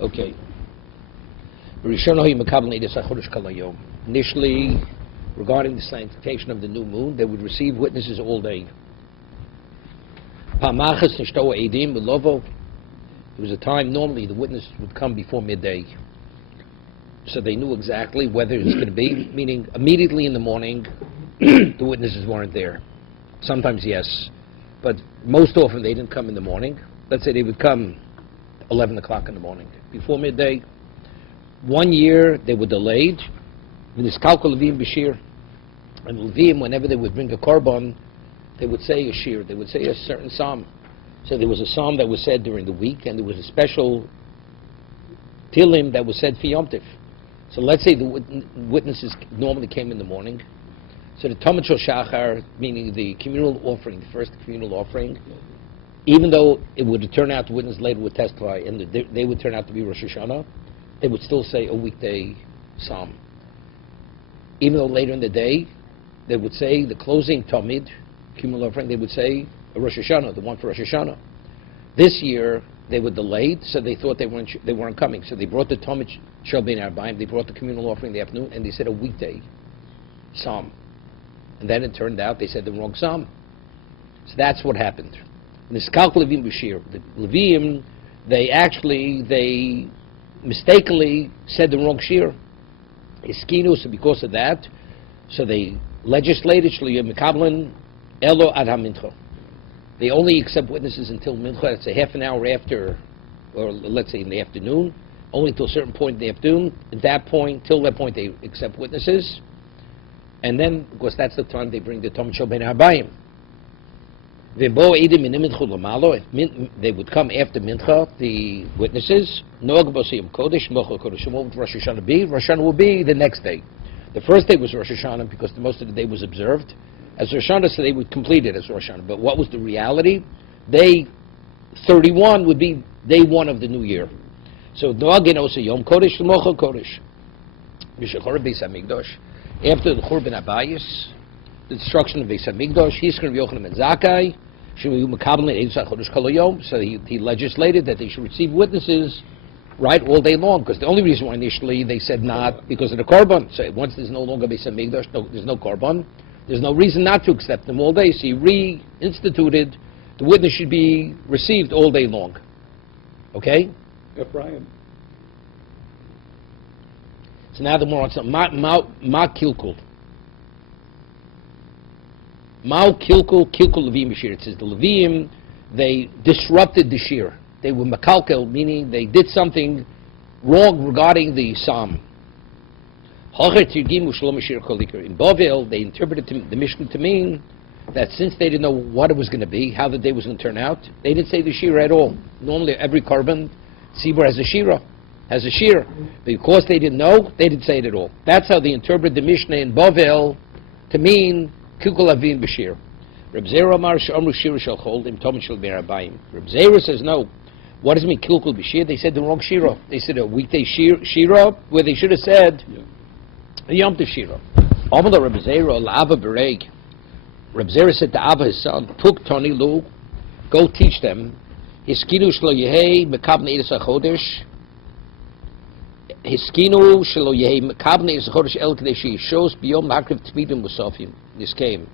Okay. Initially, regarding the sanctification of the new moon, they would receive witnesses all day. There was a time normally the witness would come before midday, so they knew exactly whether it was going to be, meaning immediately in the morning the witnesses weren't there. Sometimes yes, but most often they didn't come in the morning. Let's say they would come 11 o'clock in the morning, before midday. 1 year they were delayed. And Levim, whenever they would bring a korban, they would say a shir, they would say a certain psalm. So there was a psalm that was said during the week, and there was a special tilim that was said for Yom Tif. So let's say the witnesses normally came in the morning. So the Talmud Shachar, meaning the communal offering, the first communal offering, even though it would turn out the witness later would testify and they would turn out to be Rosh Hashanah, they would still say a weekday psalm. Even though later in the day, they would say the closing Talmud, communal offering, they would say a Rosh Hashanah, the one for Rosh Hashanah. This year, they were delayed, so they thought they weren't coming. So they brought the Talmud Shel Ben Arbaim, they brought the communal offering in the afternoon, and they said a weekday psalm. And then it turned out they said the wrong psalm. So that's what happened. The Levim Bashir, the Levim, they mistakenly said the wrong shir. Hiskinu, so because of that, so they legislated Mekablan Elo Ad HaMincha. They only accept witnesses until Mincha. That's a half an hour after, or let's say in the afternoon, only till a certain point in the afternoon. At that point, till that point, they accept witnesses. And then, of course, that's the time they bring the Talmud Shel Ben Arbaim. They would come after Mincha, the witnesses. What would Rosh Hashanah be? Rosh Hashanah will be the next day. The first day was Rosh Hashanah because most of the day was observed as Rosh Hashanah, so they would complete it as Rosh Hashanah. But what was the reality? Day 31 would be day 1 of the new year. So Yom Kodesh, Mochel Kodesh. After the Churban Abayis, the destruction of Beis Hamikdash, Hiskar Yochanan ben Zakkai, so he legislated that they should receive witnesses right all day long, because the only reason why initially they said not because of the korban. So once there's no longer Beis Hamikdash, there's no korban, there's no reason not to accept them all day. So he reinstituted the witness should be received all day long. Okay? Yeah, Brian. So now the more on something. Ma kilkul. Ma'u kilkul Levim shir. It says the Levim, they disrupted the shir. They were makalkel, meaning they did something wrong regarding the psalm. In Bavel, they interpreted the Mishnah to mean that since they didn't know what it was going to be, how the day was going to turn out, they didn't say the shira at all. Normally every korban tzibur has a shira. Because they didn't know, they didn't say it at all. That's how they interpret the Mishnah in Bavel to mean Kukul Avim Bashir. Reb Zera Amar Sh'amru Shira Shel Chol Im Talmud Shel Ben Arbaim. Reb Zera says no. What does it mean Kukul Bashir? They said the wrong shira. They said a weekday shira where they should have said a Yom Tov shira. Amar Reb Zera L'Ava Bereg. Reb Zera said to Abba his son, Tuk Toni Lu, go teach them. Hiskinu Shlo Yehei Mekabne Eidas HaChodesh. Hiskinu Shlo Yehei Mekabne Eidas HaChodesh El Kadeshi shows Biyom Hakriv Tmidim Musafim. This came.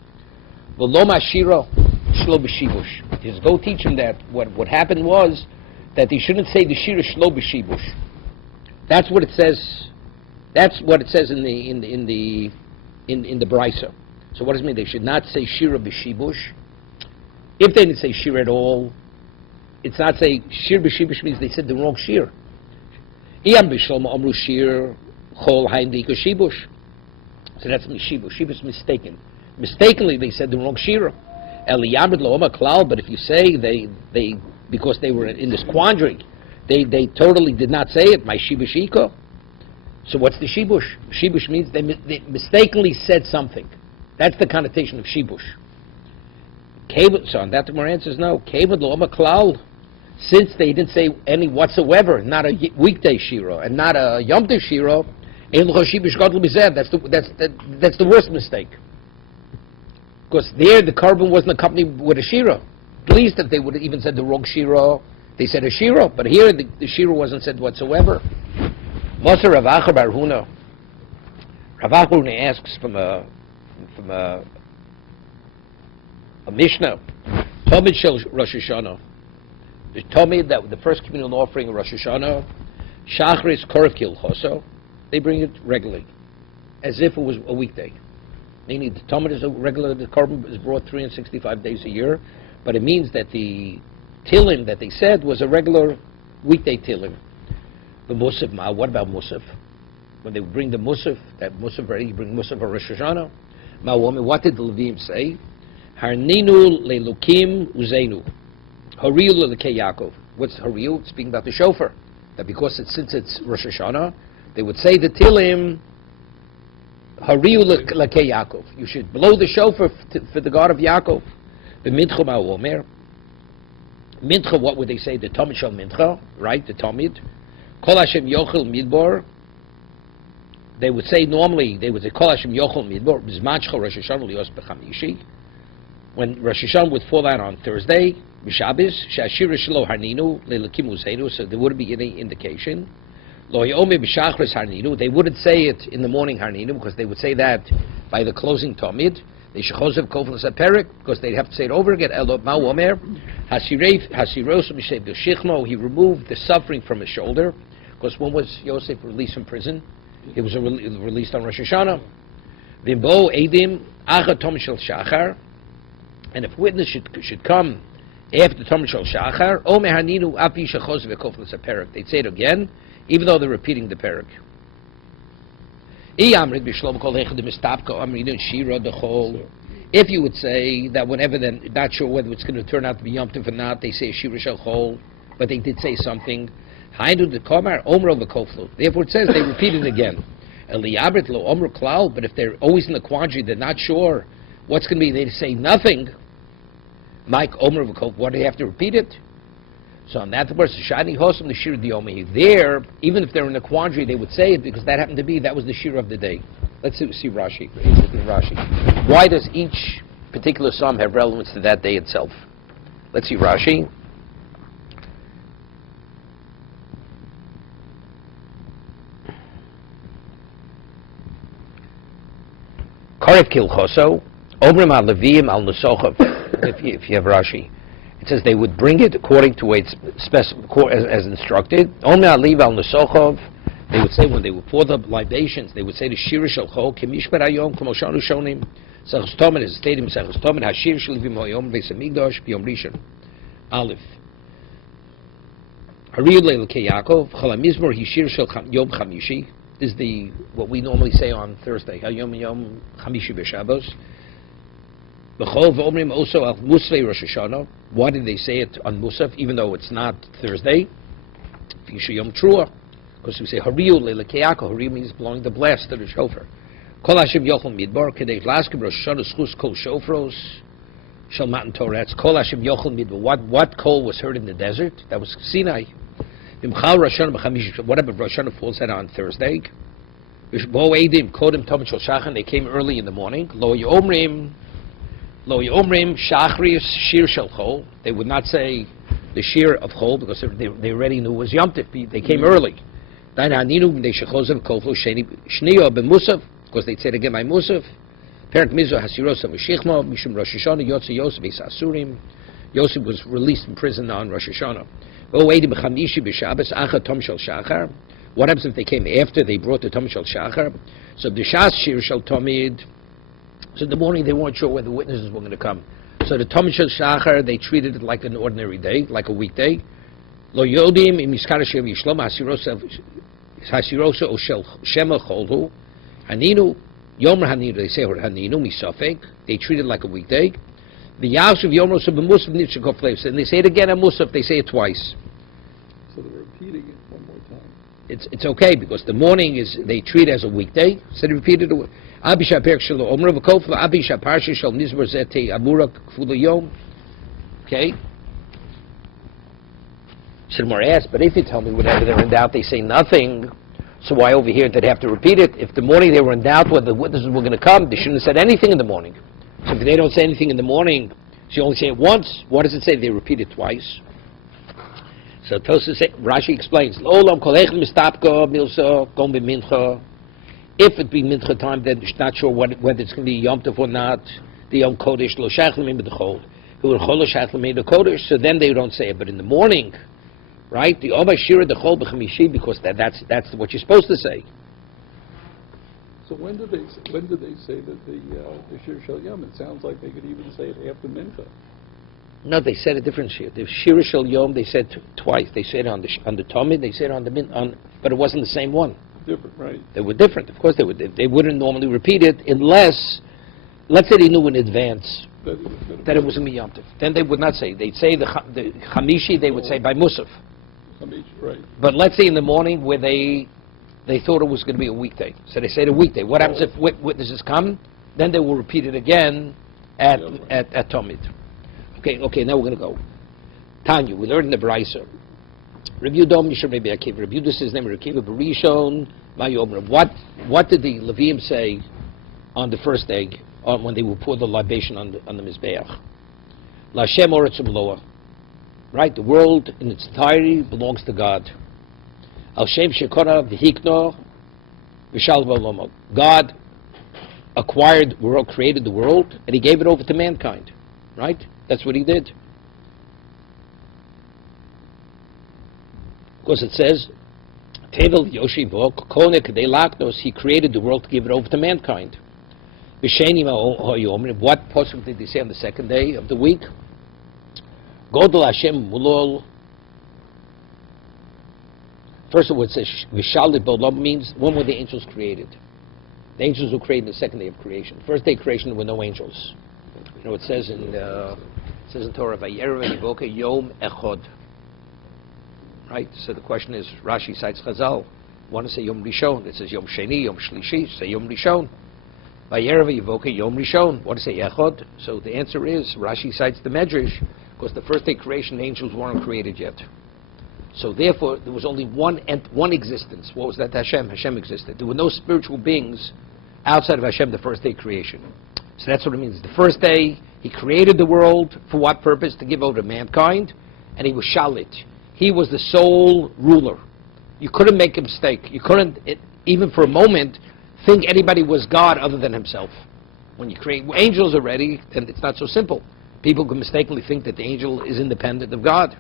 V'lo Shira Shlo B'Shibush. Just go teach them that what happened was that they shouldn't say the Shira Shlo B'Shibush. That's what it says. That's what it says in the Brisa. So what does it mean? They should not say Shira B'Shibush. If they didn't say Shira at all, it's not say Shir B'Shibush means they said the wrong Shir. Iyam B'Shloma Amru Shir Chol Haim Dika Shibush. So that's Mishibush. Shibush mistaken. Mistakenly they said the wrong Shira. Eliyamid Lo Oma Klal. But if you say they because they were in this quandary, they totally did not say it. My Shibush Iko. So what's the Shibush? Shibush means they mistakenly said something. That's the connotation of Shibush. So on that the Gemara answers no. Kevad Lo Oma Klal. Since they didn't say any whatsoever, not a weekday shira and not a Yom Tov shira, that's the worst mistake. Because there the korban wasn't accompanied with a shira. At least if they would have even said the wrong shira, They said a shira, but here the shira wasn't said whatsoever. Moser Rav Acha bar Huna. Rav Acha bar Huna asks from a Mishnah, Talmud shel Rosh Hashanah. The Talmud that the first communal offering of Rosh Hashanah, Shachris Koref Kilchoso, they bring it regularly, as if it was a weekday. Meaning the Talmud is a regular, the korban is brought 365 days a year, but it means that the Tilim that they said was a regular weekday Tilim. The Musaf, what about Musaf? When they bring the Musaf, that Musaf ready, you bring Musaf or Rosh Hashanah. What did the Levim say? Harninu lelukim uzenu. Hariu lelekei Yaakov. What's Hariu? Speaking about the shofar. That because since it's Rosh Hashanah, they would say the Tilim, Hariu lelekei Yaakov. You should blow the shofar for the God of Yaakov. The Mincha ma'omer. Mincha, what would they say? The Talmud shel Mincha, right? The Talmud. Kol Hashem yochel midbar. They would say normally, they would say Kol Hashem yochel midbar. B'zman shel Rosh Hashanah lios b'chamishi. When Rosh Hashanah would fall out on Thursday, B'Shabbos, she'ashira shelo harninu le'lekim uzeinu. So there wouldn't be any indication. Lo yomer b'shachris harninu. They wouldn't say it in the morning harninu because they would say that by the closing Talmud. They shechozev kofel saperik because they'd have to say it over again. Elo ma'omer hasiros mishev b'shichmo. He removed the suffering from his shoulder because when was Yosef released from prison? He was released on Rosh Hashanah. V'imbo edim acha tom shel shachar. And if witness should come after Talmud shel shachar, omer haninu api shechozev kofel saperik. They'd say it again, even though they're repeating the parak. If you would say that whenever they're not sure whether it's going to turn out to be Yom Tov or not, they say Shira Shel Chol, but they did say something. Therefore it says they repeat it again. But if they're always in the quandary, they're not sure what's going to be, they say nothing. Mike Omer V'Kol, what do they have to repeat it? So on that verse, Shani Hosam the Shir Diomi. There, even if they're in a quandary, they would say it because that happened to be that was the Shir of the day. Let's see Rashi. Why does each particular psalm have relevance to that day itself? Let's see Rashi. Koref Kilchoso, Omrim al Levim al Nusochav. If you have Rashi. It says they would bring it according to its as instructed. They would say when they would pour the libations, they would say the Shira Shel Chol Kemishpat Hayom K'moshanu Shonim. Sechus Tomen is stated in Sechus Tomen Hashir Shel Levim Hayom Beis Hamikdash B'Yom Rishon. Aleph. Hariu Le'Elokei Yaakov Chol HaMizmor Hishir Shel Yom Chamishi. This is the what we normally say on Thursday. Hayom Yom Chamishi B'Shabbos. Also al Musaf Rosh Hashanah. Why did they say it on Musaf, even though it's not Thursday? Because we say Hariu le'lekei Yaakov. Hariu means blowing the blast to the shofar. Kol Hashem yochel midbar kedei laskim Rosh Hashanah schus kol shofros shel matan Torah. That's Kol Hashem yochel midbar. What kol was heard in the desert? That was Sinai. V'mchal Rosh Hashanah b'chamish. Whatever Rosh Hashanah falls out on Thursday. Bo edim kodem Talmud shel shachar. They came early in the morning. Lo yomrim shachri shir shel chol. They would not say the shir of chol because they already knew it was Yom Tov. They came early. Because they said again by Musaf. Parent Mizu hasiros v'shichma mishum Rosh Hashanah yotze Yosef es asurim. Yosef was released from prison on Rosh Hashanah. What happens if they came after they brought the Tom shel shachar? So the shas shir shel tomid. So in the morning they weren't sure whether witnesses were going to come. So the Talmud shel shachar, they treated it like an ordinary day, like a weekday. Lo yodim im iskar shem yishlom hasirosa o shel shema cholhu haninu yomer haninu. They say haninu misafek. They treat it like a weekday. The yashuv yomer so b'musaf nitchakov fleis. And they say it again at musaf. They say it twice. So they're repeating it one more time. It's okay because the morning is they treat it as a weekday. So they repeat it. Okay. Should more ask, but if you tell me whenever they're in doubt, they say nothing. So why over here did they have to repeat it? If the morning they were in doubt whether the witnesses were going to come, they shouldn't have said anything in the morning. So if they don't say anything in the morning, so you only say it once. What does it say? They repeat it twice. So Rashi explains, Olam kol echel mistapko milso kom b'mincha. If it be mincha time, then it's not sure whether it's going to be Yom Tov or not. The Yom Kodesh lo shach l'mim b'dechol. Who will chol lo shach l'mim b'kodesh. So then they don't say it. But in the morning, right? The Oba Shira dechol b'chamishi, because that's what you're supposed to say. So when did they say that the Shir Shel Yom? It sounds like they could even say it after Mincha. No, they said a different shir. The Shira Shel Yom they said twice. They said on the Talmud, they said on the but it wasn't the same one. Different, right? They were different. Of course, they would. They wouldn't normally repeat it unless, let's say, they knew in advance that it was going to be Yom Tov. Then they would not say. They'd say the Chamishi. They would say by Musaf. Chamishi, right? But let's say in the morning where they thought it was going to be a weekday, so they say a weekday. What happens if witnesses come? Then they will repeat it again at Talmud. Okay, now we're going to go. Tanya, we learned in the Brisa. Review Dom Yishem Rabbi Akiva. Review this is name Rabbi Akiva. Barishon Mayomrim. What did the Levium say on the first day when they would pour the libation on the Mizbeach? Lashem Oretz U'Mloa. Right, the world in its entirety belongs to God. Al Shem Shekora V'Hikno V'Shal V'Olomo. God acquired the world, created the world, and He gave it over to mankind. Right? That's what He did. Because it says, Tevel Yoshivok, Kone Kadelaknos, He created the world to give it over to mankind. What possibly did He say on the second day of the week? Godel Hashem Mulol. First of all, it says, Vishal Bolam means when were the angels created? The angels were created on the second day of creation. First day of creation, there were no angels. You know, it says in Torah, Vayerev Yivoke Yom Echod. Right? So the question is, Rashi cites Chazal. Want to say Yom Rishon. It says Yom Sheni, Yom Shlishi. Say Yom Rishon. Vayerev Yivoke Yom Rishon. Want to say Echod. So the answer is, Rashi cites the Medrash, because the first day creation, the angels weren't created yet. So therefore, there was only one existence. What was that? Hashem. Hashem existed. There were no spiritual beings outside of Hashem, the first day creation. So that's what it means. The first day, He created the world. For what purpose? To give over to mankind. And He was Shalit. He was the sole ruler. You couldn't make a mistake. You couldn't, even for a moment, think anybody was God other than Himself. When you create angels already, then it's not so simple. People can mistakenly think that the angel is independent of God.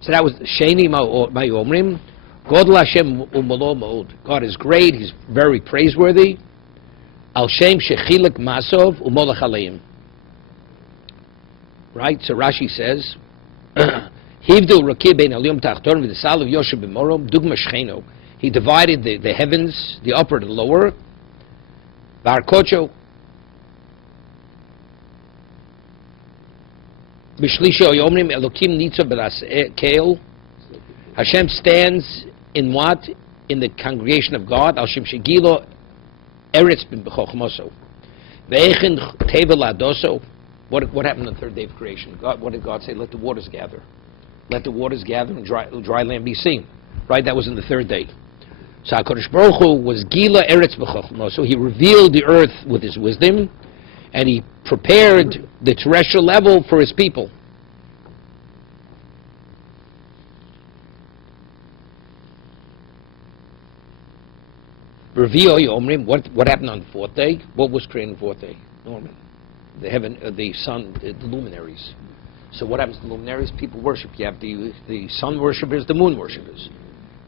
So that was Sheni Ma'omrim. Godel Hashem U'Malo Ma'od. God is great. He's very praiseworthy. Al Shem Shechilek Masov U'Molach Aleim. Right? So Rashi says, Hivdil Rakib Ben Aliyom Tachton V'Desal of Yoshe B'Morom Dugma Shcheno. He divided the heavens, the upper and the lower. Barkocho. B'Shlisho Yomrim Elokim Nitzo B'Ras Keil. Hashem stands in what? In the congregation of God. Al Shem Shegilo Eretz B'Chochmoso. Ve'echin Tevel Adoso. What happened on the third day of creation? What did God say? Let the waters gather. Let the waters gather and dry land be seen. Right? That was in the third day. So HaKadosh Baruch Hu was Gila Eretz B'Chochmo. So He revealed the earth with His wisdom, and He prepared the terrestrial level for His people. What happened on the fourth day? What was created on the fourth day? Norman. The heaven, the sun, the luminaries. So what happens to the luminaries? People worship. You have the sun worshippers, the moon worshippers.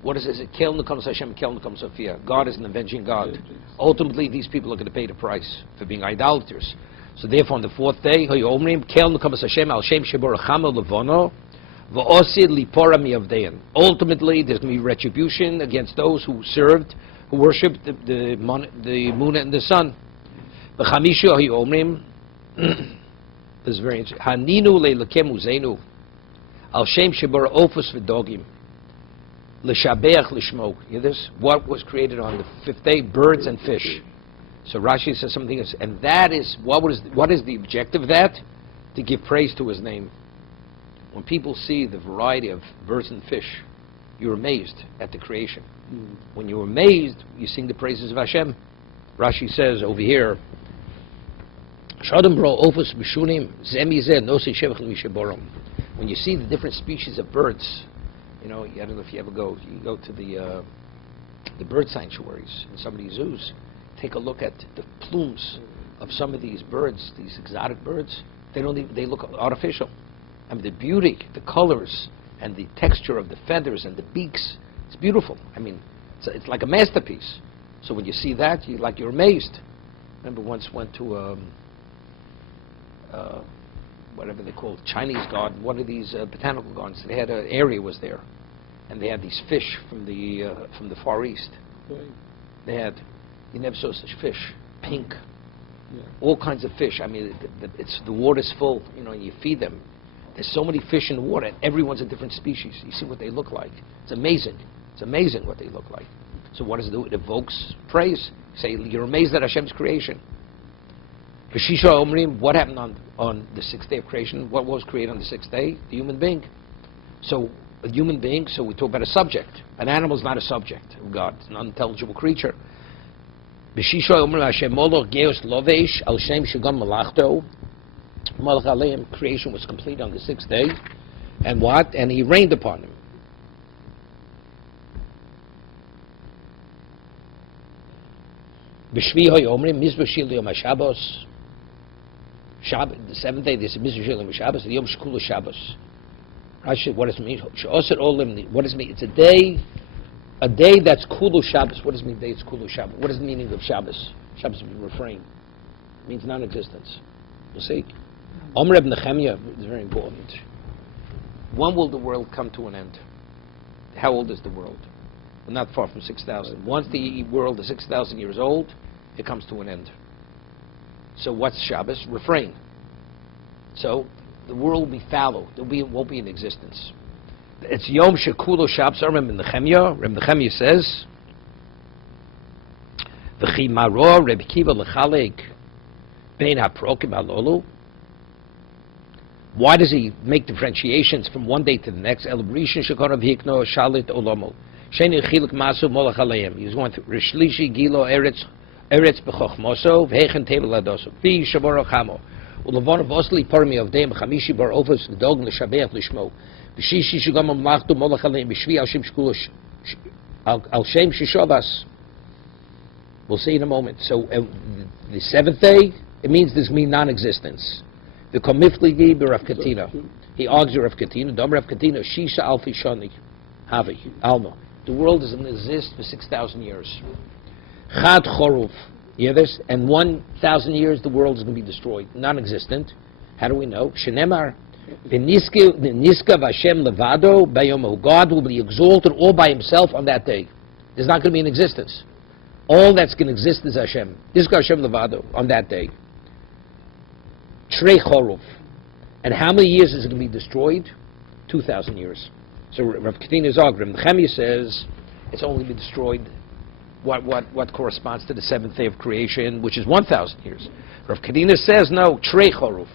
What is it? Kel Nukam Hashem, Kel Nukam Sophia. God is an avenging God. Ultimately, these people are going to pay the price for being idolaters. So therefore, on the fourth day, Kel Nukam Hashem, Al Shem Shebor Chama Levono, V'Osid Lipora Miavdein. Ultimately, there's going to be retribution against those who worshipped the moon and the sun. V'Chamishu Hayomrim. This is very interesting. Haninu le'lekem uzenu al shem shebor ofus v'dogim l'shabeach l'shmo. You hear this? What was created on the fifth day? Birds and fish. So Rashi says something else, and that is what is the objective of that? To give praise to His name. When people see the variety of birds and fish, you're amazed at the creation. When you're amazed, you sing the praises of Hashem. Rashi says over here, when you see the different species of birds, You know, I don't know if you ever go. You go to the bird sanctuaries in some of these zoos. Take a look at the plumes of some of these birds, these exotic birds. They look artificial. I mean, the beauty, the colors, and the texture of the feathers and the beaks. It's beautiful. I mean, it's like a masterpiece. So when you see that, you're amazed. Remember, once went to whatever they call it, Chinese garden, one of these botanical gardens. They had an area was there, and they had these fish from the Far East. Right. They had, you never saw such fish, pink, Yeah. all kinds of fish. I mean, the water's full, you know, and you feed them. There's so many fish in the water, and everyone's a different species. You see what they look like. It's amazing. It's amazing what they look like. So what does it do? It evokes praise. Say, you're amazed at Hashem's creation. B'shisha Omrim, what happened on the sixth day of creation? What was created on the sixth day? The human being. So a human being, so we talk about a subject. An animal is not a subject of God. It's an unintelligible creature. B'shisha Omrim Hashem Moloch Geos Lovesh Al Shem Shagam Malachto. Malach Aleim, creation was complete on the sixth day. And what? And he rained upon him. B'shvi Hoy Omrim Mizbashil Yom HaShabbos. Shabbat, the seventh day, this is Mizbashil Yom HaShabbos, the Yom Shkula Shabbos. Rashi, what does it mean? She'osir Olim, what does it mean? It's a day that's Kulu Shabbos. What does it mean, day it's Kulu Shabbos? What is the meaning of Shabbos? Shabbos is refrain. It means non-existence. You see? Omer Reb Nechemia is very important. When will the world come to an end? How old is the world? Well, not far from 6,000. Once the world is 6,000 years old, it comes to an end. So what's Shabbos? Refrain. So the world will be fallow. Won't be in existence. It's Yom Shekulo Shabbos. Reb Nechemia. Reb Nechemia says, V'chi maro Reb Kiva lechalek bein haprokim halolu. Why does he make differentiations from one day to the next? El b'rishon shekorav hikno shalit olomo. Sheni chilik masu molach aleim. He was going through Rishlishi Gilo Eretz b'chochmoso v'hechen tevel adoso v'i shavor chamo ulavon v'osli parmi of deim chamishi bar ofos v'dog l'shabeach l'shmo v'shishi shugam amlachtu molach aleim v'shvi al shem shkulosh al shem shishovas. We'll see in a moment. So the seventh day, it means this means non-existence. The komifligi b'Rav Katina. He argues Rav Katina. Dom Rav Katina shisha alfi shani havi alma. The world doesn't exist for 6,000 years. Chad choruf. You hear this? And 1,000 years, the world is going to be destroyed, non-existent. How do we know? Shenemar v'niska v'Hashem levado bayomo. God will be exalted all by himself on that day. There's not going to be an existence. All that's going to exist is Hashem. Niska Hashem levado on that day. Trei choruf. And how many years is it going to be destroyed? 2,000 years. So Rav Katina's argument. Nechemia says it's only been destroyed what corresponds to the seventh day of creation, which is 1,000 years. Rav Katina says no, Trei choruf,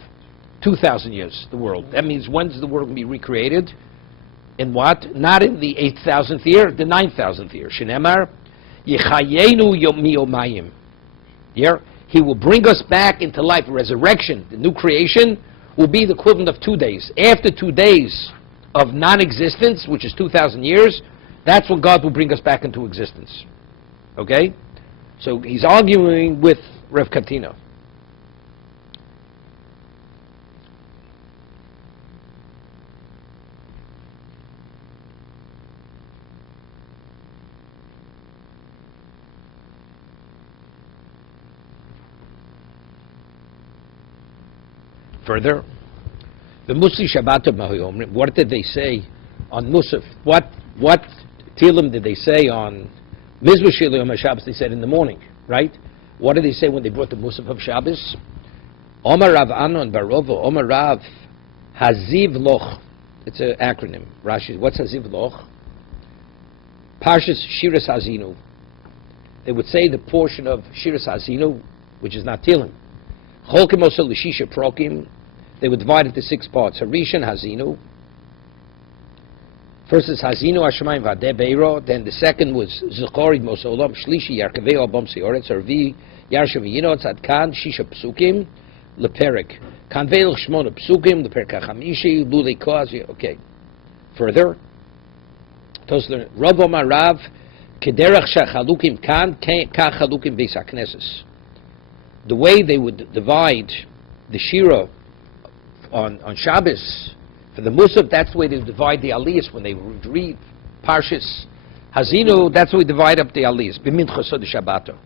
2,000 years. The world. That means when's the world going to be recreated? In what? Not in the 8,000th year, the 9,000th year. Shenemar Yechayenu Yomayim. Here, he will bring us back into life. Resurrection, the new creation, will be the equivalent of 2 days. After 2 days of non-existence, which is 2,000 years, that's when God will bring us back into existence. Okay? So he's arguing with Rav Katina. Further, the Musi Shabbat of Mahayom, what did they say on Musaf? What Tilim did they say on Mizvah Shil Yom HaShabbos? They said in the morning, right? What did they say when they brought the Musaf of Shabbos? Omar Rav Anon Barovo, Omar Rav Haziv Loch. It's an acronym. Rashi, what's Haziv Loch? Parshas Shiras Hazinu. They would say the portion of Shiras Hazinu, which is not Tilim. Cholkim also Lishisha Prokim. They would divide it into 6 parts. Harishan Hazinu. First is Hazinu Hashemayim Vadeh Beiro. Then the second was Zechorid Mosolam Shlishi Yarkavei Albam Seoretz Arvi Yarshav Yino Tzadkan Shisha Psukim Leperik Kanveil Shmona Psukim Leperik Hachamishi Lulei Koaz. Okay. Further, Tosler Rav Omar Rav Kederach Shachalukim Kan Ka Chalukim Beis HaKnesses. The way they would divide the Shira on Shabbos for the Musaf, that's the way they divide the Aliyahs when they would read parshas Hazinu. That's how we divide up the Aliyahs. B'mincha so the Shabbato,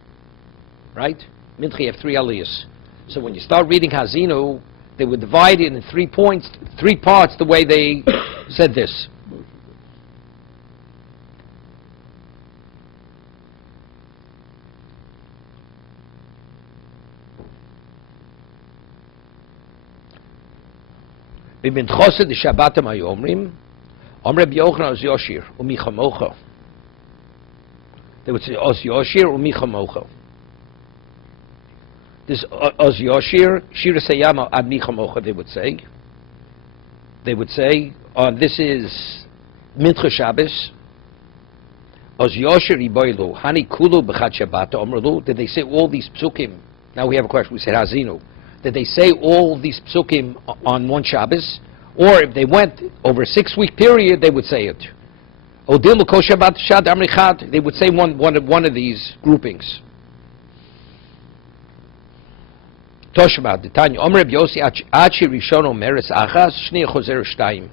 right? Mincha, you have 3 Aliyahs. So when you start reading Hazinu, they would divide it in 3 points, 3 parts, the way they said this. B'minchose the Shabbatim hayomrim, Amr Rabbi Yochanan Oz Yoshir u'micha mocha. They would say Oz Yoshir u'micha mocha. This Oz Yoshir, Shira Sayama ad micha mocha, they would say. They would say, this is Mincha Shabbos. Oz Yoshir iboilu, hani kulu b'chad Shabbat omrlu. Did they say all these psukim? Now we have a question, we said Hazinu. Did they say all these psukim on one Shabbos? Or if they went over a 6-week period, they would say it. Odil Kol Shabbat Shad Amrichad, they would say one of these groupings. Toshma, the Tanya, Omer Reb Yossi, Achi Rishono Meres Achas, Shni Choser Shtayim.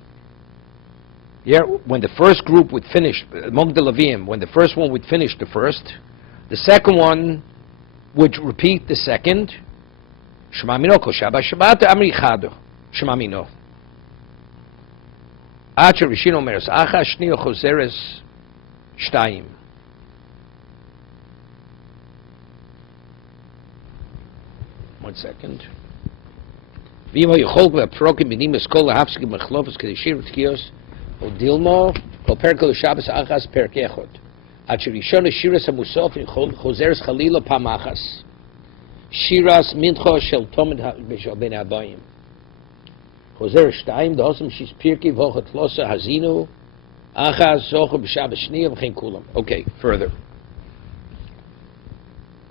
Yeah, when the first group would finish, among the Levim, when the first one would finish the first, the second one would repeat the second. Shema Mino Kol Shabbat Shabbat Amrichad, Shema Mino. Achi Rishono Meres Achas, Shni Choser Shtayim. One second. V'imo yichol v'aprokim b'nim eskol ha'hafskim mechlofes kedeshir v'tkios odilmo kol perkel Shabbos achas perk echod. Ad shirishon shiras hamusof in chozeres chalila pamachas. Shiras mincho shel tomid ben abayim. Chozeres shtayim da'osam shis pirki v'ochet losa hazinu achas zoche b'Shabbos shniya v'chein kulam. Okay, further.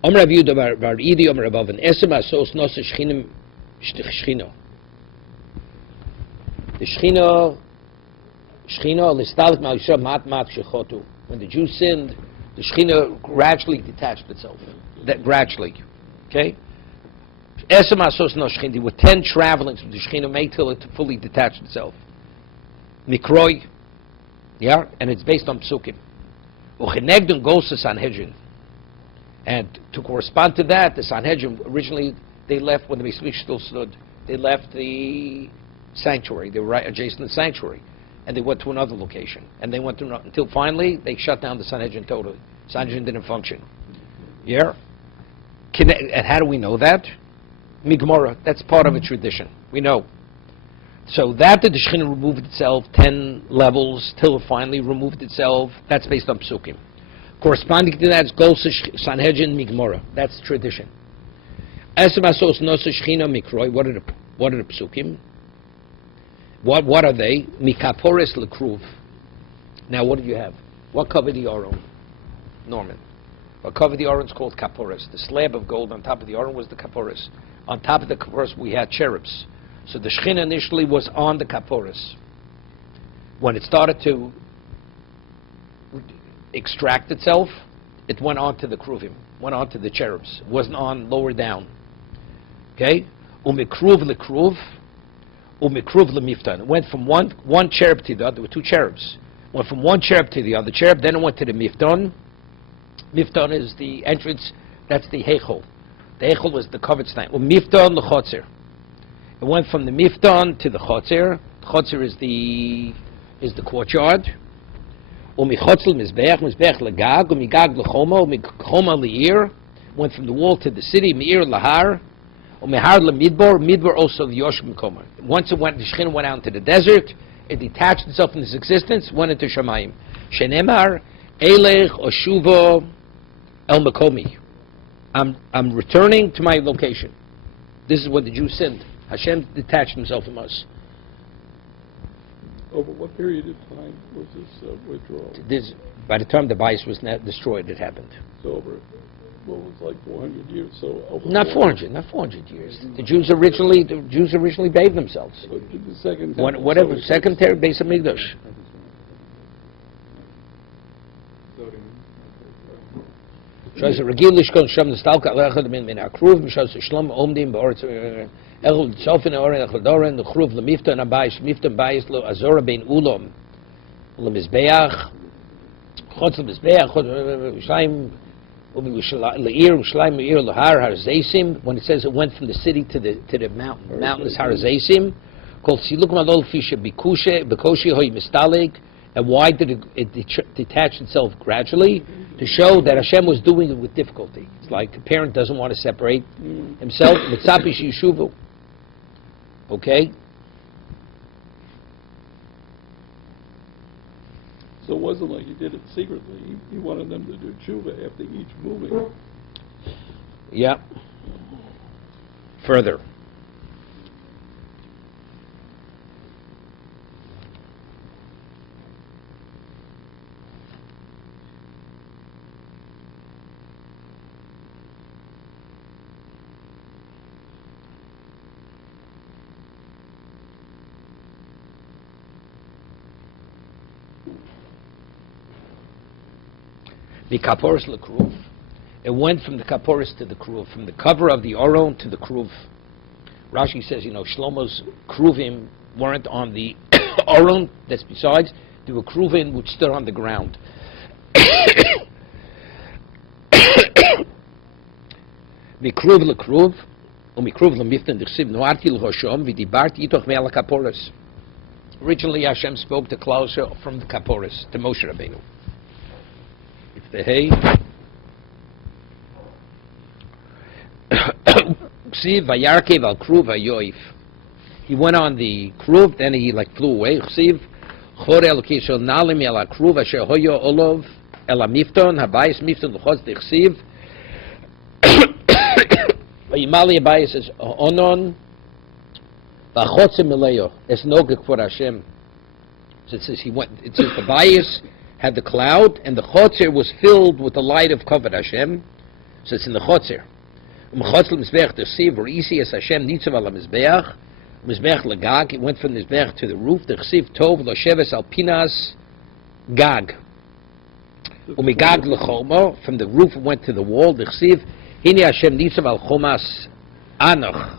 Amr Rav Yehuda bar Idi Amr Rav Avan Esem Asos Nosa Shchinim Shchino. The Shchino Listalik Ma'isha Mat Shechotu. When the Jews sinned, the Shchino gradually detached itself. That gradually, okay. Esem Asos Nosa Shchinim. There were 10 travelings from the Shchino made till it fully detached itself. Mikroi, yeah, and it's based on Psukim. Uchenegdun goes to Sanhedrin. And to correspond to that, the Sanhedrin, originally they left, when the Beis Mikdash still stood, they left the sanctuary. They were right adjacent to the sanctuary. And they went to another location. And they went to, until finally, they shut down the Sanhedrin totally. Sanhedrin didn't function. Yeah? And how do we know that? Migmora, that's part of a tradition. We know. So that the Shekhinah removed itself 10 levels, till it finally removed itself, that's based on Psukim. Corresponding to that is Golsa Sanhedrin Migmora. That's tradition. Esemasos Nosa Shechina Mikroi. What are the psukim? What are they? Mikapores Lekruv. Now, what do you have? What covered the Aron? Norman. What covered the Aron is called Kapores. The slab of gold on top of the Aron was the Kapores. On top of the Kapores we had cherubs. So the Shechina initially was on the Kapores. When it started to extract itself, it went on to the kruvim, went on to the cherubs. It wasn't on lower down. Okay? Umikruv lekruv, umikruv lemiftan. It went from one cherub to the other. There were 2 cherubs. Went from one cherub to the other cherub, then it went to the miftan. Miftan is the entrance, that's the heichol. The heichol was the covered stand. Miftan lechotzer. It went from the miftan to the chotzer. The chotzer is the courtyard. Umichotzel mizbeach, mizbeach legag, umigag lechoma, umikoma leir. Went from the wall to the city, meir lahar, umihar lemidbor, midbor also the yoshim koma. Once it went, the Shekhinah went out into the desert, it detached itself from its existence, went into Shamayim. Shenemar, elech oshuvo el makomi. I'm returning to my location. This is what the Jews sinned. Hashem detached himself from us. Over what period of time was this withdrawal? By the time the bias was destroyed, it happened. So over, what was like 400 years? So over not 400 years. The Jews originally bathed themselves. So the second temple, Whatever, second Beis Hamikdash. Shows a regilish kon sham the stalk alachad min akruv shows shlom omdim beort el sofen oren khodoren the khruv le mifta na bais mifta bais lo azora ben ulom le mizbeach khotz le mizbeach shaim leir shaim leir lahar harzeisim. When it says it went from the city to the mountain is harzeisim called siluk malol fisha bikushe bekoshi hoy mistalig. And why did it detach itself gradually? To show that Hashem was doing it with difficulty. It's like a parent doesn't want to separate himself. Mitzapish yishuvu. Okay? So it wasn't like he did it secretly. He wanted them to do tshuva after each moving. Yeah. Further. The kaporis lekruv. It went from the kaporis to the kruv, from the cover of the aron to the kruv. Rashi says, Shlomo's kruvim weren't on the aron. That's besides. There were kruvim which stood on the ground. Mikruv lekruv, umikruv lemiftan d'chsiv noarti l'hoshom v'dibarti itoch me'al kaporis. Originally, Hashem spoke to Klausha from the kaporis to Moshe Rabbeinu. The hay. Ksiv vayarkev al kruv hayoif. He went on the kruv, then he flew away. Ksiv chor elokishel nalim el kruv asher hoyo olov el mifton habayis mifton l'chos d'chsiv. Vayimali habayis says onon v'chotzim eleyo es nogek for Hashem. So it says he went. It says the bayis had the cloud, and the chotzer was filled with the light of Kavod Hashem. So it's in the chotzer. Umchotz l'mizbeach d'chsiv v'risi es Hashem nitzav al mizbeach legag. It went from the mizbeach to the roof. D'chsiv tov lo sheves al pinas gag. Umigag l'chomo. From the roof it went to the wall. D'chsiv hine Hashem nitzav al chomas anoch.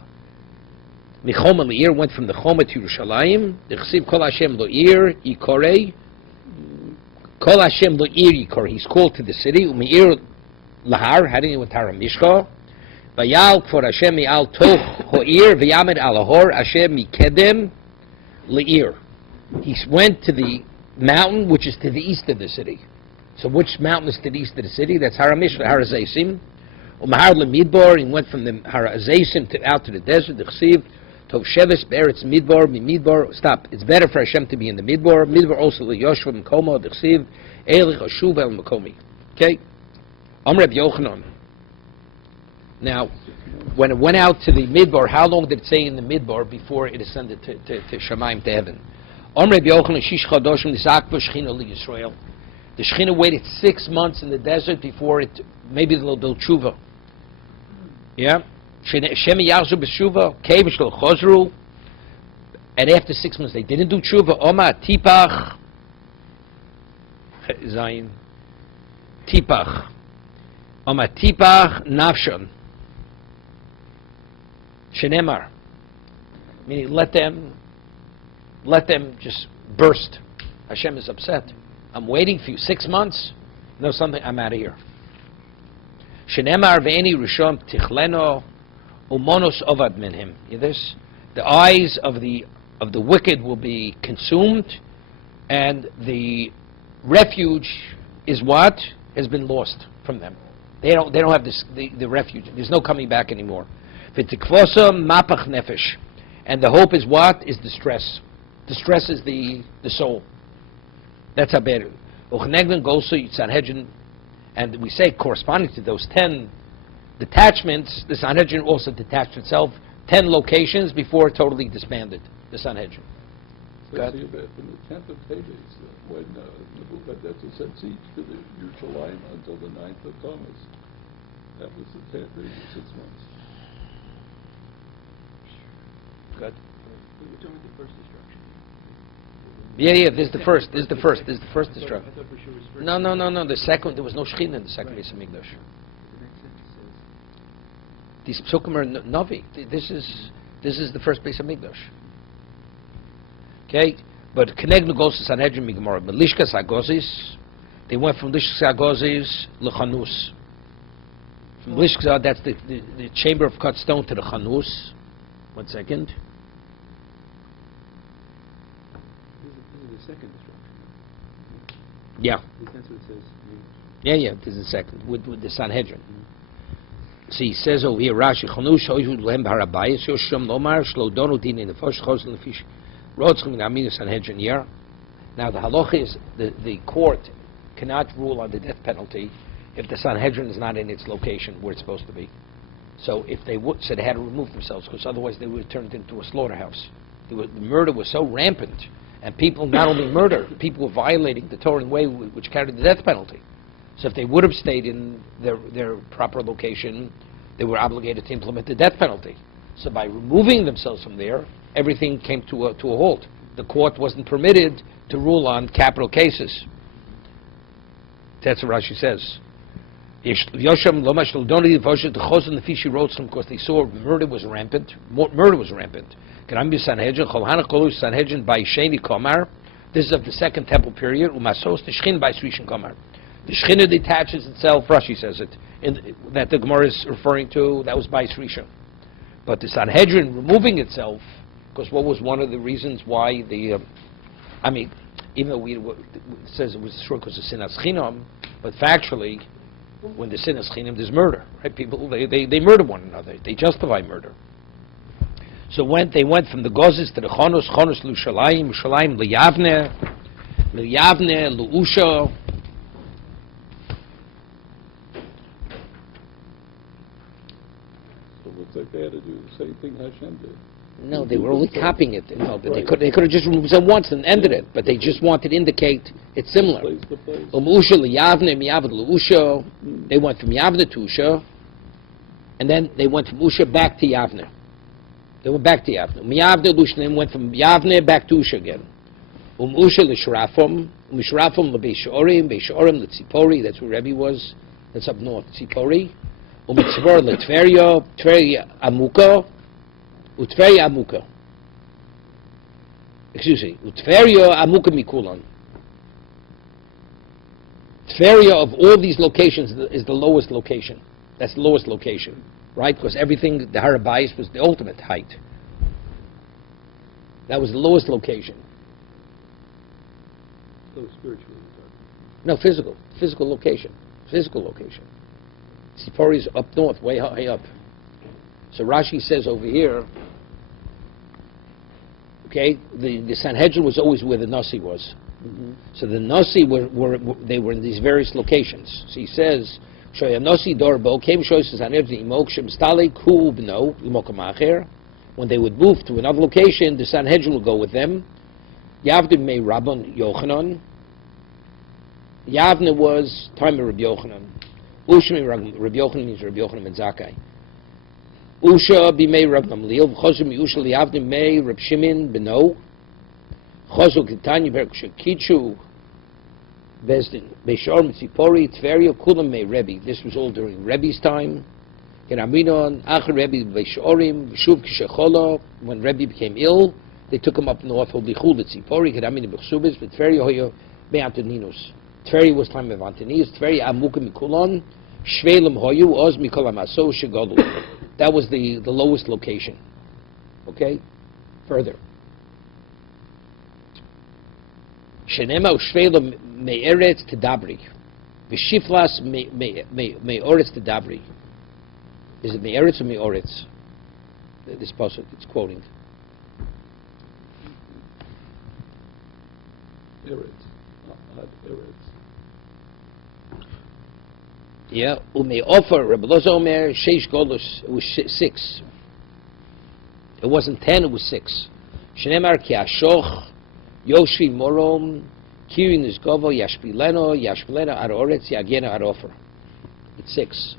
Michoma le'ir went from the choma to Yerushalayim. D'chsiv kol Hashem lo'ir yikorei. Kol Hashem lo'ir yikor. He's called to the city. U'me'ir lahar. Heading in with Haramishka. Vayal for Hashem mi'al toch ho'ir. V'yamed al ahor Hashem mikedem le'ir. He went to the mountain which is to the east of the city. So which mountain is to the east of the city? That's Haramishka, Harazeisim. U'mahar le'midbar. He went from the Harazeisim out to the desert. D'chsiv Tov Sheves Be'eretz Midbar Midbar. Stop. It's better for Hashem to be in the Midbar. Midbar also LeYoshua M'Komo D'Chsiv Eilich Hashuv El M'Komi. Okay. Reb Yochanan. Now, when it went out to the Midbar, how long did it stay in the Midbar before it ascended to Shemaim, to heaven? Reb Yochanan Shish Chadoshim Nizakva Shechina LeYisrael. The Shechina waited 6 months in the desert before it. Maybe they'll build tshuva. Yeah. And after 6 months they didn't do tshuva. Oma tipach zayin tipach. Oma tipach nafshon. Shenemar. Meaning let them just burst. Hashem is upset. I'm waiting for you 6 months. No, something. I'm out of here. Shenemar ve'eni rishon tichleno. Umonos ovad minhim. This, the eyes of the wicked will be consumed, and the refuge is what has been lost from them. They don't have the refuge. There's no coming back anymore. V'tikvosa mapach nefesh, and the hope is what? Is distress. Distress is the soul. That's how bad. Uchnegden gosu yitzarhedjen, and we say corresponding to those 10 detachments, the Sanhedrin also detached itself 10 locations before it totally disbanded, the Sanhedrin. So see about from the 10th of Teves, when Nebuchadnezzar set siege to the Yerushalayim until the 9th of Thomas. That was the 6 months. Good. We were talking about the first destruction. Yeah, this is the first. This is the first destruction. I thought for sure it was first. No. The second, there was no Shechina in the second Beis Hamikdash. The next sentence says, These psukim are novi. This is the first Beis Hamikdash. Okay, but Kenegnu goes to Sanhedrin Migmar. Melishkas Agozis, they went from Lishkas Agozis lechanus. From Lishkas, that's the chamber of cut stone to the chanus. 1 second. this is the second destruction. Yeah. That's what it says. Yeah, this is the second, with the Sanhedrin. So he says over here, Rashi, Chanush, Hoyhu, Lehem, Harabayas, Yosham, Lomar, Shlodonu, Din, in the first Chos, and the fish, Rodschim, in Amina, Sanhedrin, here. Now, the halacha is, the court cannot rule on the death penalty if the Sanhedrin is not in its location where it's supposed to be. So if they would, so they had to remove themselves, because otherwise they would have turned into a slaughterhouse. The murder was so rampant, and people not only murder, people were violating the Torah in a way which carried the death penalty. So if they would have stayed in their proper location, they were obligated to implement the death penalty. So by removing themselves from there, everything came to a halt. The court wasn't permitted to rule on capital cases. That's what Rashi says. Because they saw murder was rampant. Murder was rampant. This is of the second temple period. The Shechina detaches itself, Rashi says it, that the Gemara is referring to, that was by Rishon. But the Sanhedrin removing itself, because what was one of the reasons why even though it says it was destroyed because of Sinas Chinam, but factually, when the Sinas Chinam, there's murder, right? People, they murder one another, they justify murder. So they went from the Gozes to the Chonos l'Ushalayim, Ushalayim l'Yavne, l'Usha. Like they had to do the same thing Hashem did. No, they were only copying it. No, but right. They could have just removed it once and ended it. But they just wanted to indicate it's similar. They went from Yavne to Usha, and then they went from Usha back to Yavne. They went back to Yavne. Yavne Lushnim went from Yavne back to Usha again. Usha l'Shrafim, Shrafim l'Beishorim, Beishorim l'Tzipori. That's where Rebbe was. That's up north. Tzipori. Umitzvor l'Tveria, Tveria Amuka, Utveria Amuka. Excuse me, Utveria Amuka Mikulan. Tveria of all these locations is the lowest location. That's the lowest location, right? Because everything, the Harabayis was the ultimate height. That was the lowest location. So spiritual. No, physical location. Physical location. Sipori is up north, way high up. So Rashi says over here, okay, the Sanhedrin was always where the Nasi was. Mm-hmm. So the Nasi they were in these various locations. So he says, when they would move to another location, the Sanhedrin would go with them. Yavne me Rabban Yochanan. Yavne was time of Rabbi Yochanan. Usha Rabbi Yochanan means Rabbi Yochanan ben Zakkai. Usha b'mei Rabbi Gamliel. V'chosu mi'usha liyavne mei Rabbi Shimon beno. Chosu Ketanya Berk Shekichu Bezdin Beishor Mitzipori Tveria Kulam mei Rebbe. This was all during Rebbe's time. Kenaminon Achar Rebbe Beishorim V'shuv Kishechola. When Rebbe became ill, they took him up north. Oblichul Tzipori Kenaminon B'chsubis V'Tveria Hoyo Be'Antoninus. Tveri was time of Antonius. Tveri Amuka Mikulon. Shvelim Hoyu Oz Mikol Amaso Shegodu. That was the lowest location. Okay? Further. Shenema Ushvelim Me'eretz Tedabri. V'shiflas Me'oretz Tedabri. Is it Me'eretz or Me'oretz? This passage it's quoting. Eretz. Not Eretz. Yeah, may offer Rabbi Loza Omer Sheish Golos. It was 6. It wasn't 10. It was 6. Shenemar Ki Ashoch Yoshvi Morom Kirin Nizgovo Yashpileno Ar Oretz Yagena Ar Ofer. It's 6.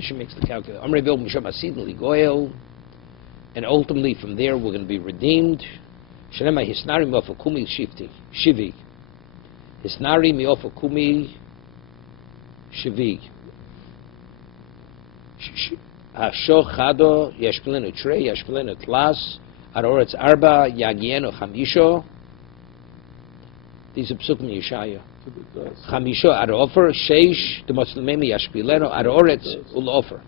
Rashi makes the calculation. And ultimately from there we're going to be redeemed. Shenema hisnari miofakumi shivi. Hisnari miofakumi shivi. Hasho chado yashpilenu trei yashpilenu tlas aroretz arba yagienu chamisho. These are psukim Yeshaya. Chamisho arofer sheish the Muslimemi yashpilenu aroretz ulofer.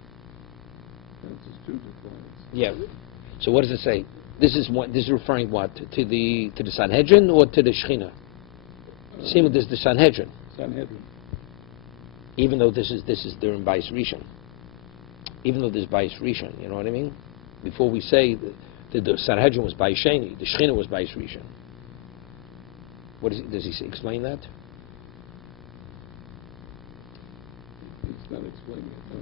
Yeah. So what does it say? This is referring what to the Sanhedrin or to the Shechina? Same with this the Sanhedrin. Sanhedrin. Even though this is during Bayis Rishon. Even though there's Bayis Rishon, you know what I mean? Before we say the Sanhedrin was Bayis Sheni, the Shechina was Bayis Rishon. Does he say, explain that? It's not explaining it. No.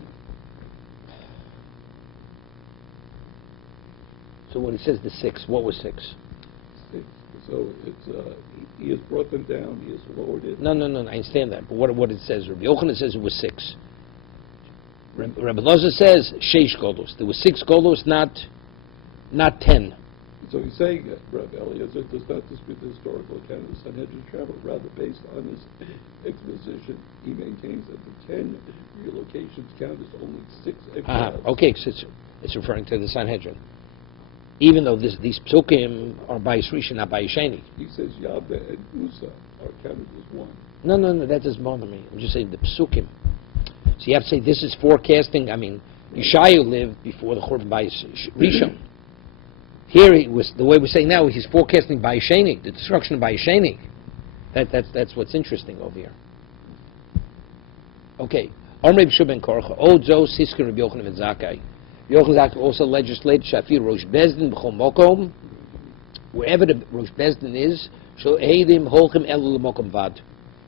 So when it says the 6, what was 6? 6. So it's he has brought them down. He has lowered it. No, I understand that. But what it says, Rabbi Yochanan says it was 6. Rabbi Loza says sheish golos. There was 6 golos, not 10. So he's saying that Rabbi Eliezer does not dispute the historical account of the Sanhedrin travel. Rather, based on his exposition, he maintains that the 10 relocations count as only 6 exiles. Okay, so it's referring to the Sanhedrin. Even though these psukim are Bayis Rishon, not Bayis Sheni. He says Yabda and Usa are counted as 1. No, that doesn't bother me. I'm just saying the psukim. So you have to say this is forecasting. I mean, Yeshayahu lived before the Churban Bayis Rishon. Here he was, the way we're saying now, he's forecasting Bayis Sheni, the destruction of Bayis Sheni. That's what's interesting over here. Okay. Omrei b'shu ben Korcha. Od zo siskin Rabbi Yochanan ben Zakkai. Yochanan also legislated Shafir Rosh Bezdin b'chol mokom. Wherever the Rosh Bezdin is, shel eidim holchem elu l'mokom vad.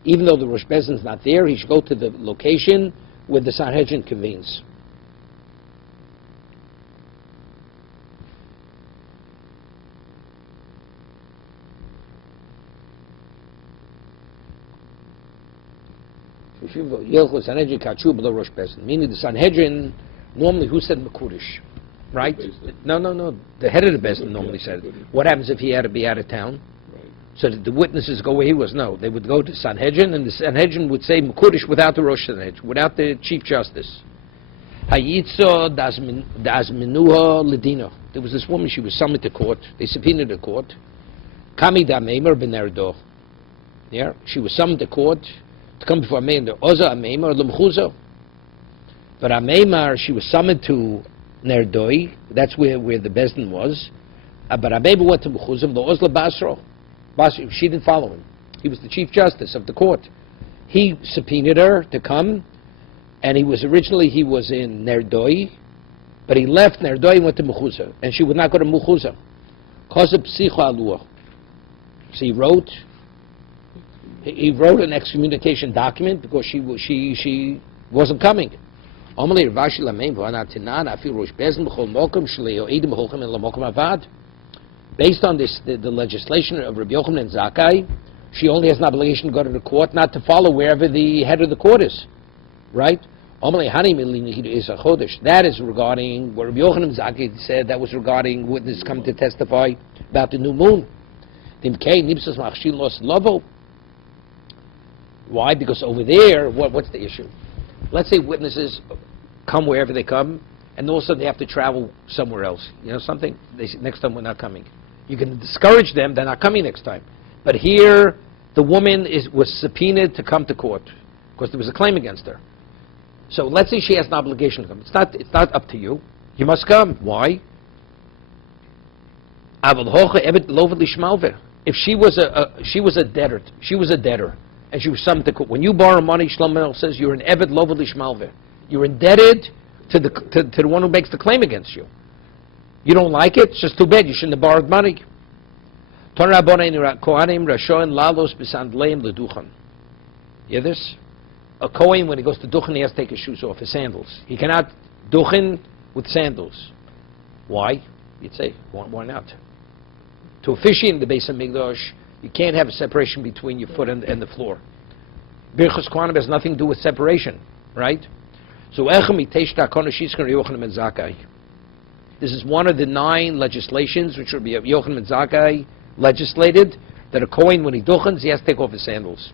Even though the Rosh Bezdin is not there, he should go to the location where the Sanhedrin convenes. Meaning the Sanhedrin, normally who said Mekudesh? Right? No. The head of the Bezdin normally said it. What happens if he had to be out of town? Right. So that the witnesses go where he was? No. They would go to Sanhedrin, and the Sanhedrin would say Mekudesh without the Rosh Sanhedrin, without the Chief Justice. Hayitzo dasminuha ledino. There was this woman, she was summoned to court. They subpoenaed her court. Kami da meimer benerdo. Yeah? She was summoned to court to come before Ameimer, Oza Ameimer, Lumchuzo. But Ameimer, she was summoned to Nerdoi, that's where the Bezdin was. But Ameimer went to Mechuzim, the Ozla Basro. She didn't follow him. He was the Chief Justice of the court. He subpoenaed her to come, and he was in Nerdoi, but he left Nerdoi and went to Mechuzah, and she would not go to Mechuzah. Cause of Psicho Alua. So he wrote an excommunication document because she wasn't coming. Based on this, the legislation of Rabbi Yochanan and Zakkai, she only has an obligation to go to the court, not to follow wherever the head of the court is. Right? That is regarding what Rabbi Yochanan and Zakkai said, that was regarding witnesses coming to testify about the new moon. Why? Because over there, what's the issue? Let's say witnesses come wherever they come, and all of a sudden they have to travel somewhere else. You know something? They say, next time we're not coming. You can discourage them, they're not coming next time. But here, the woman was subpoenaed to come to court, because there was a claim against her. So let's say she has an obligation to come. It's not up to you. You must come. Why? If she was a debtor, and she was summoned to court. When you borrow money, Shlomo says you're an eved lovad lishmalver. You're indebted to the one who makes the claim against you. You don't like it? It's just too bad. You shouldn't have borrowed money. Hear this? A Kohen, when he goes to Duchen, he has to take his shoes off, his sandals. He cannot Duchen with sandals. Why? You'd say, why not? To officiate in the Beis HaMikdash, you can't have a separation between your foot and the floor. Birchas Kohanim has nothing to do with separation, right? So this is one of the 9 legislations which Rabbi Yochanan ben Zakkai legislated, that a Kohen, when he duchens, he has to take off his sandals.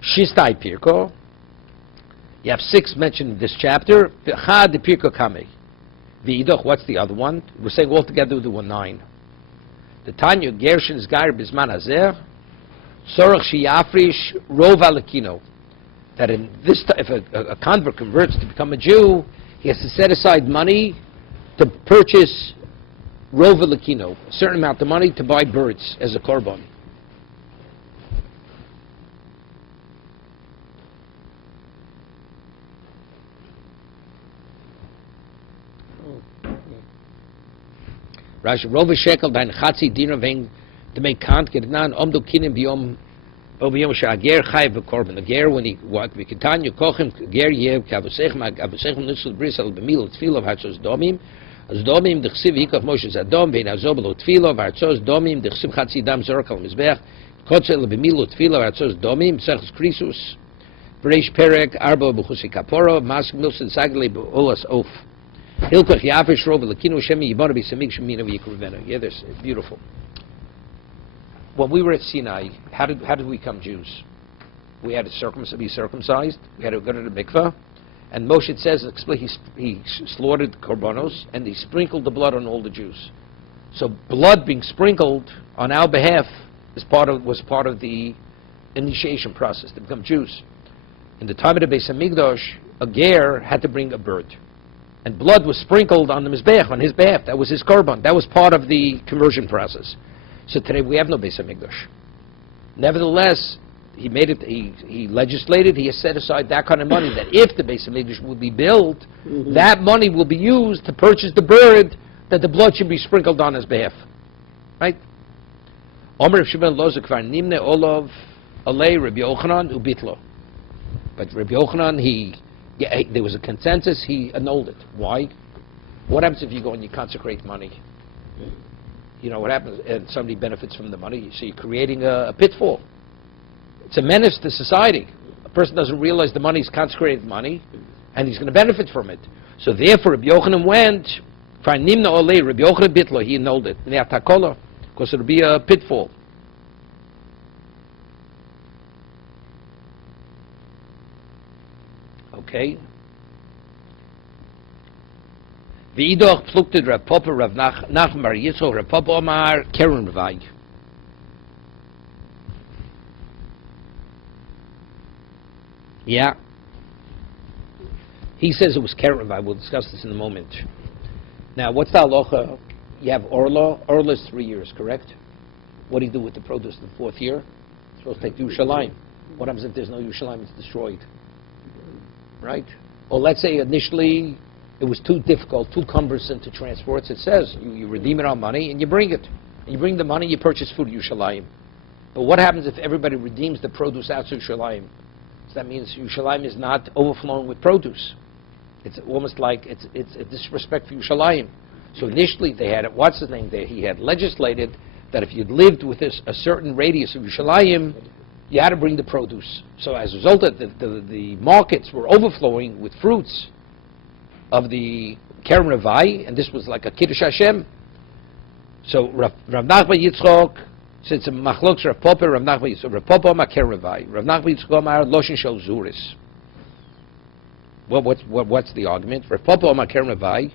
Shistai Pirko. You have 6 mentioned in this chapter. V'chad de Pirko Kamei. V'idoch, what's the other one? We're saying altogether the 9. The Tanya Gershon is Gair Bisman Hazer. Sorach Shiyafrish Rov Alekino. That in this, if a convert converts to become a Jew, he has to set aside money to purchase Rov Alekino, a certain amount of money to buy birds as a korban. Rashi Rov Shekel dein Chatzi Dina wegen to make kant gednan do kinem biom shager chayv korban. The ger when he we continue kochim ger yev kavosech nusul brisel b'mil tefillah v'hatzos domim as domim d'chsiv hikav Moshe zadom vein azov lo tefillah v'hatzos domim d'chsiv chatzi dam zork al mizbech kotzel b'mil tefillah v'hatzos domim sechus krisus v'reish perek arba b'chusi kaporo mas milson sagle b'olas of hilkach yafish rov l'kinu shemi yibana b'samig shemina v'yikruvena. Yeah, this is beautiful. When we were at Sinai, how did we become Jews? We had to be circumcised. We had to go to the mikveh. And Moshe says, he slaughtered korbanos, and he sprinkled the blood on all the Jews. So blood being sprinkled on our behalf was part of the initiation process to become Jews. In the time of the Beis Hamikdash, a ger had to bring a bird. And blood was sprinkled on the Mizbeach, on his behalf. That was his korban. That was part of the conversion process. So today we have no Beis Hamikdash. Nevertheless, he legislated, he has set aside that kind of money that if the Beis Hamikdash will be built, that money will be used to purchase the bird that the blood should be sprinkled on his behalf. Right? Omer Shimon Lozak var nimne olav alei Rabbi Yochanan ubitlo. But Rabbi Yochanan, there was a consensus, he annulled it. Why? What happens if you go and you consecrate money? You know what happens, and somebody benefits from the money, so you're creating a pitfall. It's a menace to society. A person doesn't realize the money is consecrated money, and he's going to benefit from it. So therefore, Rabbi Yochanan went, Rabbi Yochanan bitlo, he annulled it, because it would be a pitfall. Okay. V'idoch plukted Rav Papa, Rav Nachman Bar Yitzchok, Rav Papa Omar, Keren Revai. Yeah. He says it was Keren Revai. We'll discuss this in a moment. Now, what's the halacha? You have Orla. Orla is 3 years, correct? What do you do with the produce in the 4th year? You're supposed to take Yerushalayim. What happens if there's no Yerushalayim? It's destroyed. Right? Or let's say initially it was too difficult, too cumbersome to transport. It says you redeem it on money and you bring it. And you bring the money, you purchase food, Yerushalayim. But what happens if everybody redeems the produce outside Yerushalayim? So that means Yerushalayim is not overflowing with produce. It's almost like it's a disrespect for Yerushalayim. So initially they had, what's his name there? He had legislated that if you'd lived with a certain radius of Yerushalayim, you had to bring the produce. So as a result of the markets were overflowing with fruits of the Keren Revai, and this was like a Kiddush Hashem. So Rav Nachman Yitzchok, so it's a machlok Rav Papa, Rav Nachman Yitzchok, Rav Papa Omar Keren Revai, Rav Nachman Yitzchok Omar Loshen Shel Zuris. Well, what's the argument? Rav Papa Omar Keren Revai,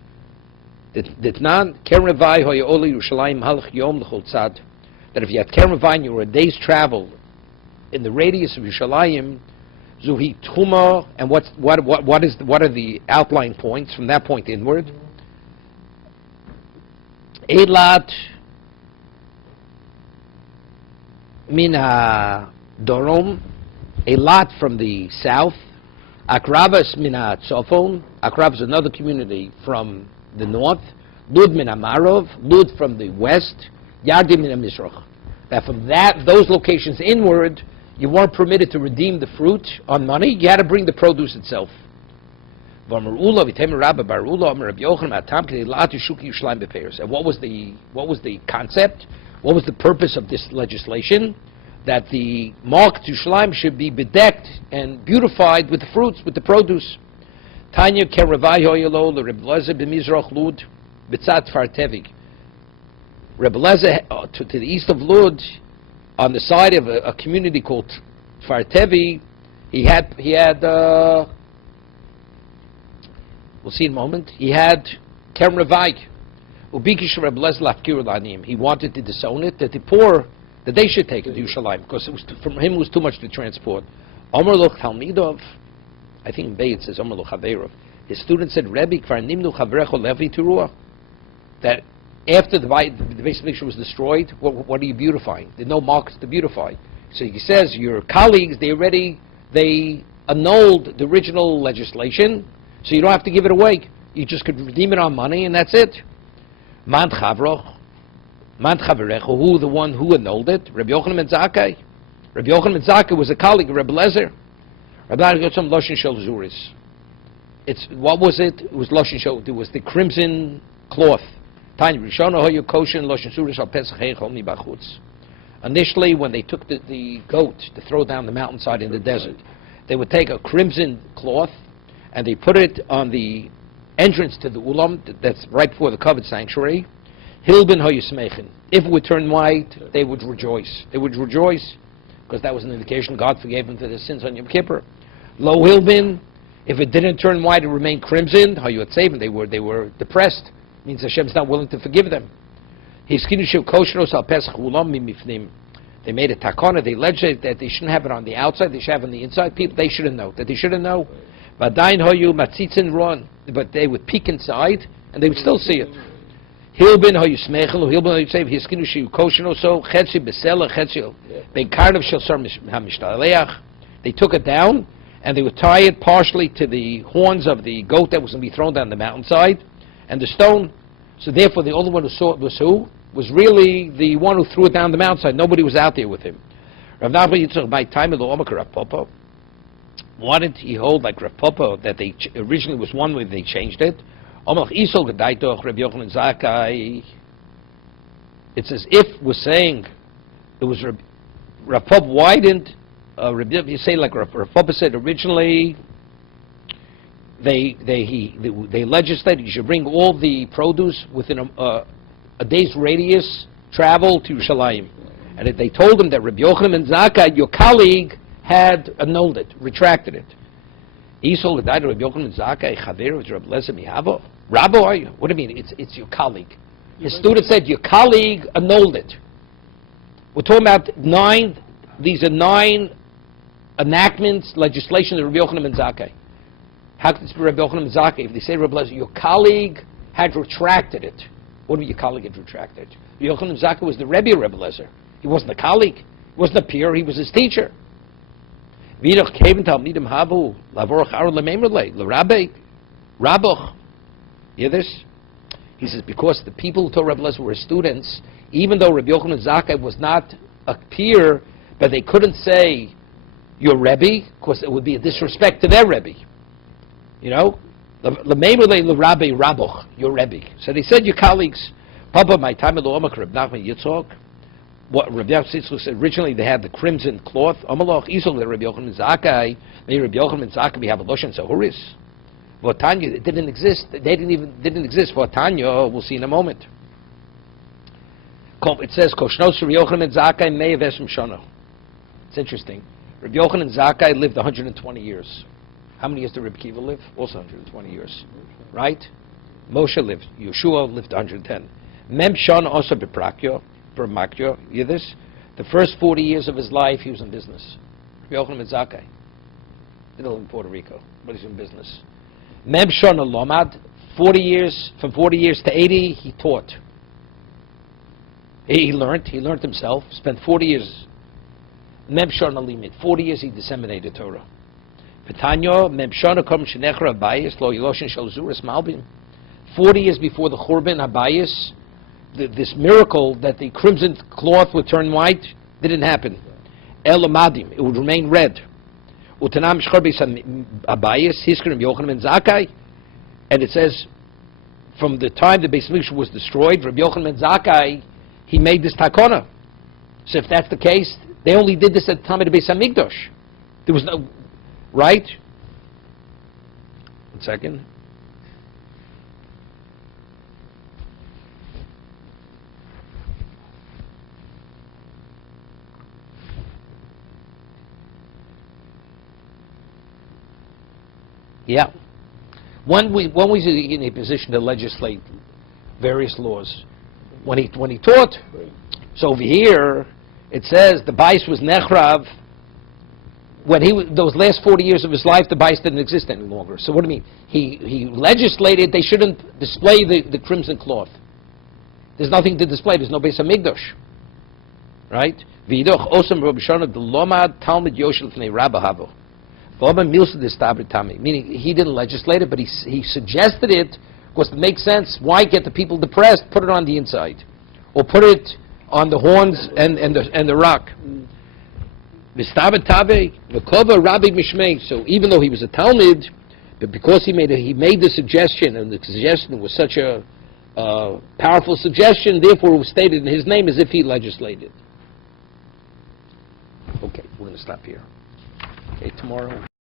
Ditnan Keren Revai hoya oli Yerushalayim halach yom l'chol tzad. That if you had Keren Revai and you were a day's travel in the radius of Yerushalayim, Zuhi Tchuma, and what are the outlying points from that point inward? Eilat Mina Dorom, a lot from the south. Akrabas Mina Tzofon, Akrab is another community from the north. Lud Mina Marov, Lud from the west. Yardim Mina Mizrach. That from those locations inward, you weren't permitted to redeem the fruit on money. You had to bring the produce itself. And what was the concept? What was the purpose of this legislation? that the market Yerushalayim should be bedecked and beautified with the fruits, with the produce. Tanya Keravai Hoyelo, the Rebbe Lezer b'Mizrach Lud, B'tzat Fartevig. Rebbe Lezer to the east of Lud, on the side of a community called Fartevi, he had we'll see in a moment. He had Kerem Ravai, Ubikish Rebbe Lezer Lafkir Lanim. He wanted to disown it, that the poor, that they should take it to Yerushalayim, because it was from him it was too much to transport. Omer Loch Talmidov, I think in Bay it says Omer Loch Haverov. His student said, Rebbe, Kvar Nimnu Chavrecho Levi Teruah, that after the Beis Mikdash was destroyed, what are you beautifying? There are no markets to beautify. So he says, your colleagues, they annulled the original legislation, so you don't have to give it away. You just could redeem it on money, and that's it. Man Chavroch, Man Chaverecho, who the one who annulled it? Rabbi Yochanan ben Zakkai. Rabbi Yochanan ben Zakkai was a colleague of Rabbi Lezer. Rabbi Lezer got some Loshen Shel Zuris. What was it? It was Loshen Shel, it was the crimson cloth. Initially, when they took the goat to throw down the mountainside in the desert, they would take a crimson cloth and they put it on the entrance to the ulam, that's right before the covered sanctuary. Hilben hoyismechen. If it would turn white, they would rejoice. They would rejoice because that was an indication God forgave them for their sins on Yom Kippur. Lo hilben, if it didn't turn white, it remained crimson. How you would save them? They were depressed. Means Hashem's not willing to forgive them. They made a takana, they legislated that they shouldn't have it on the outside, they should have it on the inside. People, they shouldn't know. That they shouldn't know. But they would peek inside, and they would still see it. They took it down, and they would tie it partially to the horns of the goat that was going to be thrown down the mountainside, and the stone. So therefore, the only one who saw it was who? Was really the one who threw it down the mountainside. Nobody was out there with him. Rav Nachman Yitzchak, by time of the Omak Rav Papa, why did he hold like Rav Papa that they originally was one way, they changed it? Omak Isol Gedaitoch Rav Yochanan Zakkai. It's as if we're saying it was Rav Papa. Why didn't you say like Rav Papa said originally? They legislated you should bring all the produce within a day's radius, travel to Yerushalayim. And if they told him that Rabbi Yochanan ben Zakkai, your colleague, had annulled it, retracted it. Isol died Rabbi Yochanan ben Zakkai, Chaver of Rabbi Lezer Mihavo. Rabbi, what do you mean? It's your colleague. His student said your colleague annulled it. We're talking about these are 9 enactments, legislation of Rabbi Yochanan ben Zakkai. How could this be Rabbi Yochanan ben Zakkai? If they say Rabbi Lezer, your colleague had retracted it. What do you mean your colleague had retracted it? Rabbi Yochanan ben Zakkai was the Rebbe of Rabbi Lezer. He wasn't a colleague. He wasn't a peer. He was his teacher. Hear this? He says, because the people who told Rabbi Lezer were his students, even though Rabbi Yochanan ben Zakkai was not a peer, but they couldn't say, your Rebbe, because it would be a disrespect to their Rebbe. You know? Your Rebbe. So they said, your colleagues. Papa, my time of the Omak, Reb Nachman Yitzchak. What Rabbi Yitzchak said, originally they had the crimson cloth. Amalach, Isol, the Rabbi Yochanan ben Zakkai. May Rabbi Yochanan ben Zakkai have a Loshen Sahuris. Votanya, it didn't exist. They didn't exist. Votanya, we'll see in a moment. It says, Koshnos Rabbi Yochanan ben Zakkai Mei Vesem Shana. It's interesting. Rabbi Yochanan ben Zakkai lived 120 years. How many years did Rabbi Kiva live? Also 120 years. Right? Moshe lived. Yeshua lived 110. Mem Shana also beprakyo, bermakyo. You hear this? The first 40 years of his life, he was in business. Rabbi Yochanan ben Zakkai. He didn't live in Puerto Rico, but he's in business. Mem Shana Lomad, 40 years, from 40 years to 80, he taught. He learned himself, spent 40 years. Mem Shana Limit, 40 years he disseminated Torah. Petanyo, Mem Shana Kom Shenechra Abayis, Lo Yiloshin Shel Zuras Malbim. 40 years before the Churban Abayis, this miracle that the crimson cloth would turn white didn't happen. El Amadim, it would remain red. Utanam Shcharbis Abayis, Hiskrim Yochanan ben Zakkai, and it says, from the time the Beis Mikdash was destroyed, Rabbi Yochanan ben Zakkai, he made this takona. So if that's the case, They only did this at the time of the Beis Hamikdash. There was no, right? 1 second. Yeah. When was he in a position to legislate various laws? When he taught. Right. So over here, it says the Bais was Nechrav. When those last 40 years of his life, the Bais didn't exist any longer. So what do you mean? He legislated they shouldn't display the crimson cloth. There's nothing to display. There's no Beis Hamikdash. Right? V'yidoch osam Rabbi Shana d'lomad Talmud yoshel fnei Rabba havo. Meaning he didn't legislate it, but he suggested it because it makes sense. Why get the people depressed? Put it on the inside, or put it on the horns and the rock. So even though he was a Talmud, but because he made the suggestion, and the suggestion was such a powerful suggestion, therefore it was stated in his name as if he legislated. Okay, we're going to stop here. Okay, tomorrow.